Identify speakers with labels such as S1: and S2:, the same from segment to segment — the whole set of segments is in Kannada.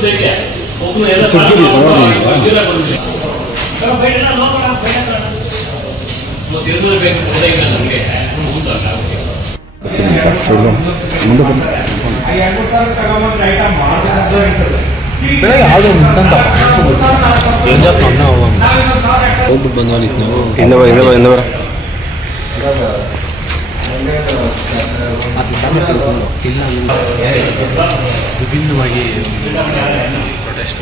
S1: ಬೇಕೆ ಒಬ್ಬನು ಎಲ್ಲ ಮತ್ತೆ ಎದುರು ಬೇಕು
S2: ಬೆಳಗ್ಗೆ ಯಾವುದೋ ಮುತ್ತಂತ ಎಲ್ಲ ಅಣ್ಣ ಹೋಗ್ಬಿಟ್ಟು ಬಂದವನಿತ್ತು ನಾವು
S3: ಹಿಂದೆ ಬರ ಹಿಂದೆ ಬರ ಹಿಂದೆ ಬರ
S2: ವಿಭಿನ್ನವಾಗಿ ಪ್ರೊಟೆಸ್ಟ್.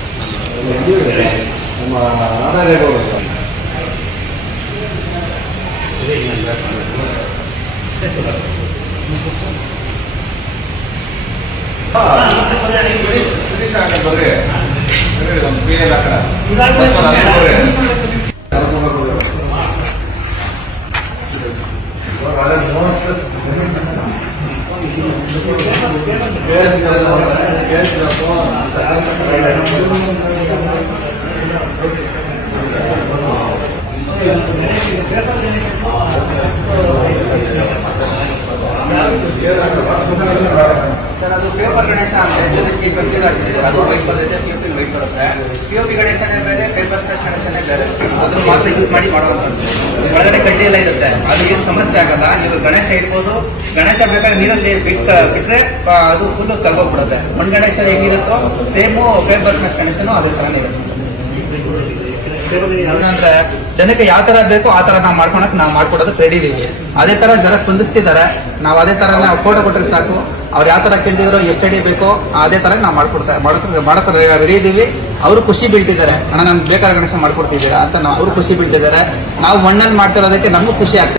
S4: ಸರ್ ಅದು ಪೇಪರ್ ಗಣೇಶ ಅಂತ ಜನಕ್ಕೆ ಗೊತ್ತಿರೋದಿದೆ ಸರ್ ಅದು ವೈಟ್ ಬರುತ್ತೆ ಪಿ ಪಿ ವೈಟ್ ಬರುತ್ತೆ ಪಿ ಒ ಪಿ ಗಣೇಶನೇ ಬೇರೆ ಪೇಪರ್ ಗಣೇಶನೇ ಬೇರೆ ಅದನ್ನು ಮಾತ್ರ ಯೂಸ್ ಮಾಡಿ ಮಾಡುವಂಥದ್ದು ಒಳಗಡೆ ಕಡ್ಡಿ ಎಲ್ಲ ಇರುತ್ತೆ. ಅದು ಏನು ಸಮಸ್ಯೆ ಆಗಲ್ಲ. ನೀವು ಗಣೇಶ ಇಡ್ಬೋದು. ಗಣೇಶ ಬೇಕಾದ್ರೆ ನೀರಲ್ಲಿ ಬಿಟ್ಟು ಬಿಟ್ರೆ ಅದು ಫುಲ್ ಕರ್ಗೋಗ್ಬಿಡುತ್ತೆ. ಮಣ್ಣು ಗಣೇಶ ಹೇಗಿರುತ್ತೋ, ಸೇಮು ಪೇಪರ್ ಗಣೇಶನು ಅದೇ ಥರನೇ ಇರುತ್ತೆ. ಜನಕ್ಕೆ ಯಾವ ತರ ಬೇಕೋ ಆ ತರ ನಾವು ಮಾಡ್ಕೊಳಕ್ ನಾವು ಮಾಡ್ಕೊಡೋದಕ್ಕೆ ರೆಡಿ ಇದೀವಿ. ಅದೇ ತರ ಜನ ಸ್ಪಂದಿಸ್ತಿದ್ದಾರೆ. ನಾವು ಅದೇ ತರ ಫೋಟೋ ಕೊಟ್ಟರೆ ಸಾಕು. ಅವ್ರು ಯಾವ ತರ ಕೇಳ್ತಿದ್ರು ಅಡಿ ಬೇಕೋ ಅದೇ ತರ ನಾವು ಮಾಡ್ಕೊಡ್ತಾ ಮಾಡ್ಕೊಂಡು ಮಾಡ್ಕೊಂಡು ರೆಡಿ ಇದೀವಿ. ಅವರು ಖುಷಿ ಬೀಳ್ತಿದ್ದಾರೆ. ಅಣ್ಣ, ನಮ್ಗೆ ಬೇಕಾದ ಗಣೇಶ ಮಾಡ್ಕೊಡ್ತಿದ್ದೀರಾ ಅಂತ ನಾವು ಅವರು ಖುಷಿ ಬೀಳ್ತಿದ್ದಾರೆ. ನಾವು ಮಣ್ಣಲ್ಲಿ ಮಾಡ್ತಿರೋದಕ್ಕೆ ನಮಗೂ ಖುಷಿ ಆಗ್ತದೆ.